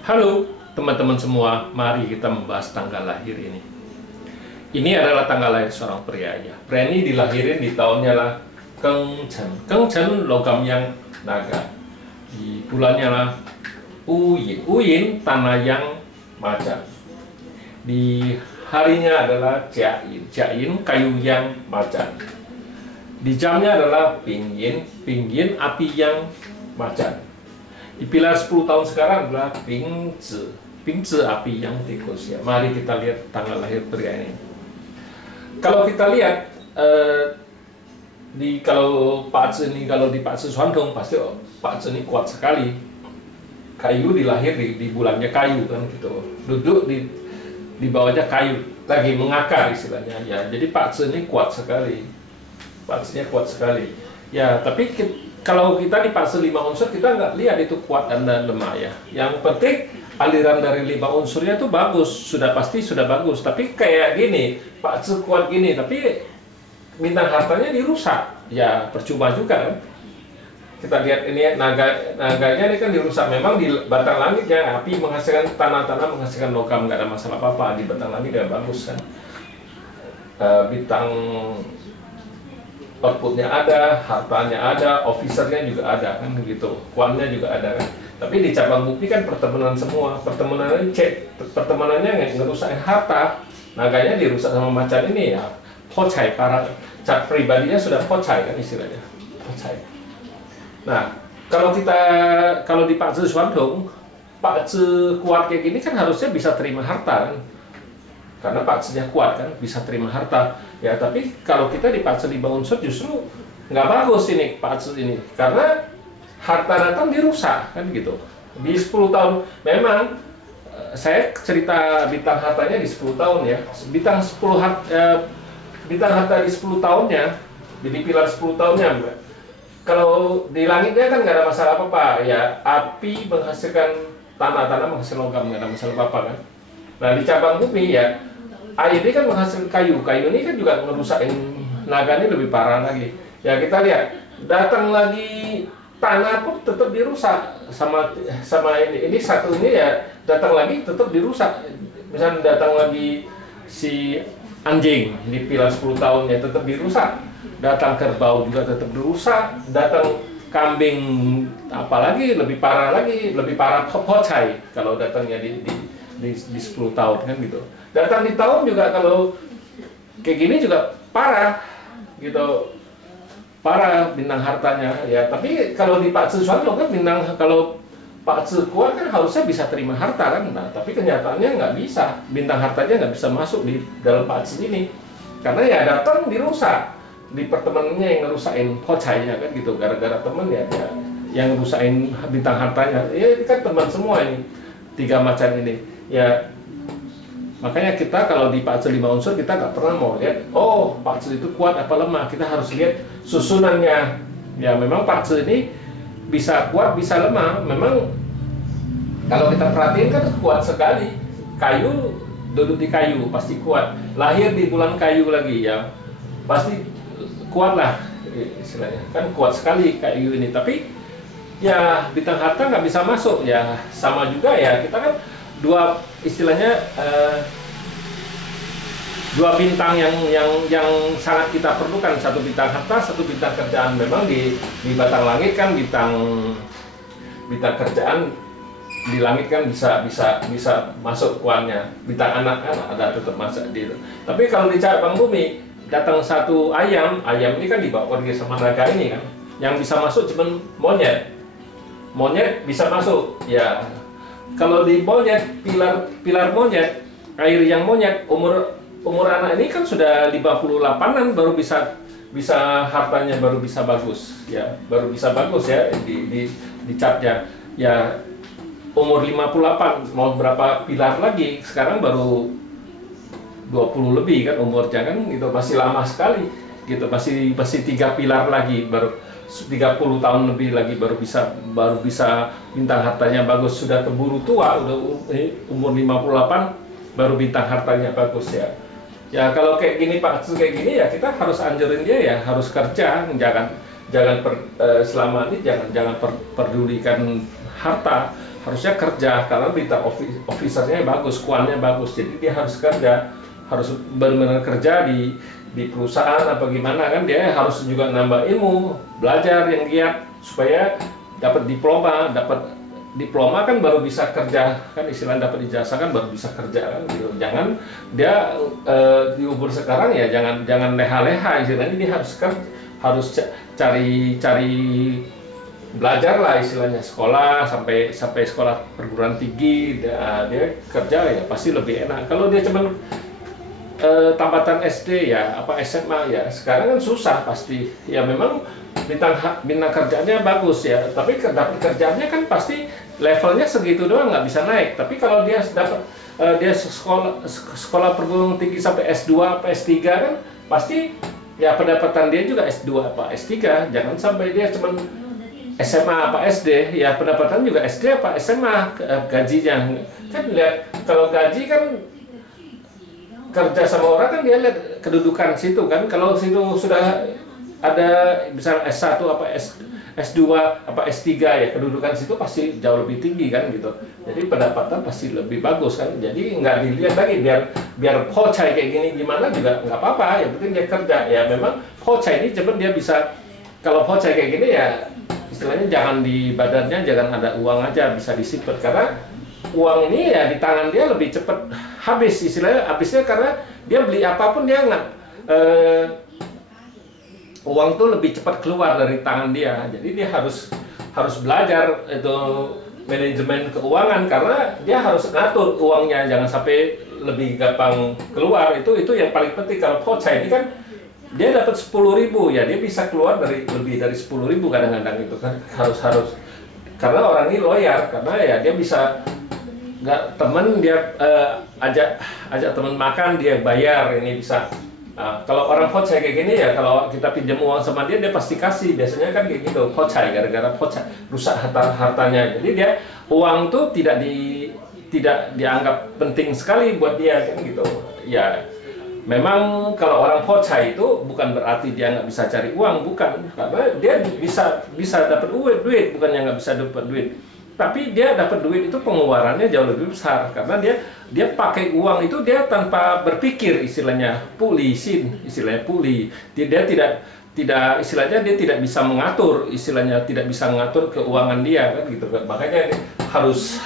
Halo teman-teman semua, mari kita membahas tanggal lahir ini. Ini adalah tanggal lahir seorang pria ya. Pria ini dilahirin di tahunnya lah Kengchen. Kengchen logam yang naga. Di bulannya lah Uyin. Uyin tanah yang macan. Di harinya adalah Jiayin. Jiayin kayu yang macan. Di jamnya adalah Pingyin. Pingyin api yang macan. Di pilar 10 tahun sekarang adalah Bingzi. Bingzi api yang tikus ya. Mari kita lihat tanggal lahir pria ini. Kalau kita lihat kalau Pak Zi ini, kalau di Pak Zi Xuantong pasti Pak Zi ini kuat sekali. Kayu dilahir di bulannya kayu kan gitu. Duduk di bawahnya kayu, lagi mengakar istilahnya ya. Jadi Pak Zi ini kuat sekali. Pak Zi-nya kuat sekali. Ya, tapi kalau kita di fase 5 unsur, kita nggak lihat itu kuat dan lemah ya. Yang penting aliran dari 5 unsurnya itu bagus, sudah pasti sudah bagus. Tapi kayak gini, Pak Zi kuat gini, tapi bintang hartanya dirusak, ya percuma juga kan. Kita lihat ini naganya ini kan dirusak. Memang di batang langitnya api menghasilkan tanah-tanah, menghasilkan logam, nggak ada masalah apa-apa. Di batang langit ya bagus kan. Bintang outputnya ada, hartanya ada, officernya juga ada kan gitu, kuannya juga ada kan. Tapi di cabang bukti kan pertemanan semua, pertemanannya pertemanannya ngerusak harta, naganya dirusak sama macan ini ya, pocai, para cat pribadinya sudah pocai kan istilahnya, pocai. Nah kalau di Pak Zi Xuantong, Pak Zi kuat kayak gini kan harusnya bisa terima harta kan. Karena Pak Zi-nya kuat kan, bisa terima harta. Ya, tapi kalau kita di Pak Zi 5 unsur justru nggak bagus ini Pak Zi ini. Karena harta datang dirusak kan gitu. Di 10 tahun, memang saya cerita bintang hartanya di 10 tahun ya. Bintang harta di 10 tahunnya, di pilar 10 tahunnya. Kalau di langitnya kan nggak ada masalah apa-apa. Ya, api menghasilkan tanah menghasilkan logam, nggak ada masalah apa-apa kan. Nah, di cabang bumi ya, air ini kan menghasilkan kayu. Kayu ini kan juga ngerusakin naga ini lebih parah lagi. Ya kita lihat, datang lagi tanah pun tetap dirusak sama ini. Ini satu ini ya datang lagi tetap dirusak. Misalnya datang lagi si anjing di pilar 10 tahun ya tetap dirusak. Datang kerbau juga tetap dirusak. Datang kambing apalagi lebih parah pocai kalau datangnya di 10 tahun kan gitu. Datang di tahun juga kalau kayak gini juga parah gitu, parah bintang hartanya ya. Tapi kalau di Pak Zi Xuantong kan kalau Pak Zi kuat kan harusnya bisa terima harta kan. Nah tapi kenyataannya nggak bisa, bintang hartanya nggak bisa masuk di dalam Pak Zi ini karena ya datang dirusak, di pertemanannya yang ngerusain pocainya kan gitu, gara-gara temen ya yang ngerusain bintang hartanya ya. Ini kan teman semua ini, 3 macam ini ya. Makanya kita kalau di Pak Zi 5 unsur kita nggak pernah mau lihat, oh Pak Zi itu kuat apa lemah. Kita harus lihat susunannya. Ya memang Pak Zi ini bisa kuat bisa lemah. Memang kalau kita perhatiin kan kuat sekali. Kayu, duduk di kayu pasti kuat. Lahir di bulan kayu lagi ya pasti kuat lah istilahnya. Kan kuat sekali kayu ini. Tapi ya bintang harta nggak bisa masuk ya. Sama juga ya, kita kan dua bintang yang sangat kita perlukan, satu bintang harta, satu bintang kerjaan. Memang di batang langit kan bintang kerjaan di langit kan bisa masuk kuannya. Bintang anak kan ada tetap masuk di itu. Tapi kalau di cabang bumi datang satu ayam ini kan dibawa pergi sama naga ini kan. Yang bisa masuk cuma monyet bisa masuk ya. Kalau di monyet, pilar monyet, air yang monyet, umur anak ini kan sudah 58-an baru bisa hartanya baru bisa bagus ya, di capnya ya. Umur 58 mau berapa pilar lagi, sekarang baru 20 lebih kan umurnya kan gitu, masih lama sekali gitu, masih 3 pilar lagi, baru 30 tahun lebih lagi baru bisa bintang hartanya bagus. Sudah keburu tua, udah umur 58 baru bintang hartanya bagus ya. Ya kalau kayak gini Pak Zi kayak gini ya kita harus anjurin dia ya, harus kerja, jangan selama ini jangan pedulikan harta. harusnya kerja karena berita officernya bagus, kuannya bagus, jadi dia harus kerja, harus benar-benar kerja di perusahaan apa gimana kan, dia harus juga nambah ilmu, belajar yang giat supaya dapat diploma kan baru bisa kerja kan, istilahnya dapat ijazah kan baru bisa kerja kan gitu. Jangan dia di umur sekarang ya jangan leha-leha, istilahnya dia harus cari belajar lah istilahnya, sekolah sampai sekolah perguruan tinggi, dia kerja ya pasti lebih enak. Kalau dia cuman tampatan SD ya apa SMA ya sekarang kan susah pasti ya, memang bintang kerjanya bagus ya, tapi dapat kerjanya kan pasti levelnya segitu doang, nggak bisa naik. Tapi kalau dia dapat dia sekolah perguruan tinggi sampai S2 apa S3 kan pasti ya pendapatan dia juga S2 apa S3, jangan sampai dia cuman SMA apa SD, ya pendapatan juga SD apa SMA gajinya. Kan lihat kalau gaji kan kerja sama orang kan dia lihat kedudukan situ kan. Kalau situ sudah ada misalnya S1 apa S2 apa S3 ya, kedudukan situ pasti jauh lebih tinggi kan gitu. Jadi pendapatan pasti lebih bagus kan. Jadi nggak dilihat lagi biar hocai kayak gini gimana juga nggak apa-apa, yang penting dia kerja. Ya memang hocai ini cepet dia bisa, kalau hocai kayak gini ya istilahnya jangan di badannya jangan ada uang aja, bisa disimpan karena uang ini ya di tangan dia lebih cepat habis, istilahnya habisnya karena dia beli apapun dia nggak uang tuh lebih cepat keluar dari tangan dia. Jadi dia harus belajar itu manajemen keuangan karena dia harus ngatur uangnya jangan sampai lebih gampang keluar. Itu yang paling penting. Kalau hocai ini kan dia dapat 10.000 ya, dia bisa keluar lebih dari 10.000 kadang-kadang itu kan, harus karena orang ini loyal, karena ya dia bisa nggak temen dia ajak temen makan dia bayar, ini bisa. Kalau orang hocai kayak gini ya, kalau kita pinjam uang sama dia pasti kasih, biasanya kan kayak gitu hocai, gara-gara hocai rusak hartanya. Jadi dia uang tuh tidak dianggap penting sekali buat dia kan gitu ya. Memang kalau orang hocai itu bukan berarti dia nggak bisa cari uang, bukan, karena dia bisa dapat duit, bukannya nggak bisa dapat duit, tapi dia dapat duit itu pengeluarannya jauh lebih besar karena dia pakai uang itu dia tanpa berpikir, istilahnya istilahnya puli. Dia tidak istilahnya dia tidak bisa mengatur, istilahnya tidak bisa mengatur keuangan dia kan gitu. Makanya harus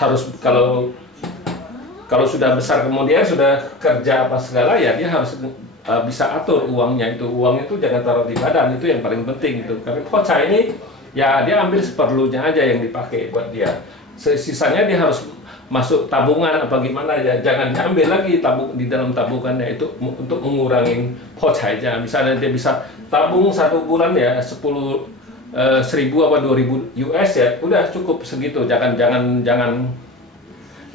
kalau sudah besar kemudian sudah kerja apa segala ya dia harus bisa atur uangnya itu. Uang itu jangan taruh di badan, itu yang paling penting itu. Karena hocai ini ya dia ambil seperlunya aja yang dipakai buat dia. Sisanya dia harus masuk tabungan apa gimana ya, jangan diambil lagi di dalam tabungannya itu untuk mengurangi hocai aja. Misalnya dia bisa tabung 1 bulan ya 10.000 apa 2.000 US ya, udah cukup segitu. Jangan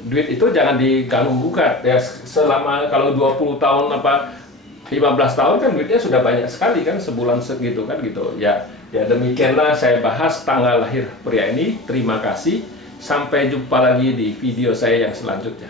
duit itu jangan diganggu gugat ya, selama kalau 20 tahun apa 15 tahun kan duitnya sudah banyak sekali kan, sebulan segitu kan gitu ya. Demikianlah saya bahas tanggal lahir pria ini. Terima kasih, sampai jumpa lagi di video saya yang selanjutnya.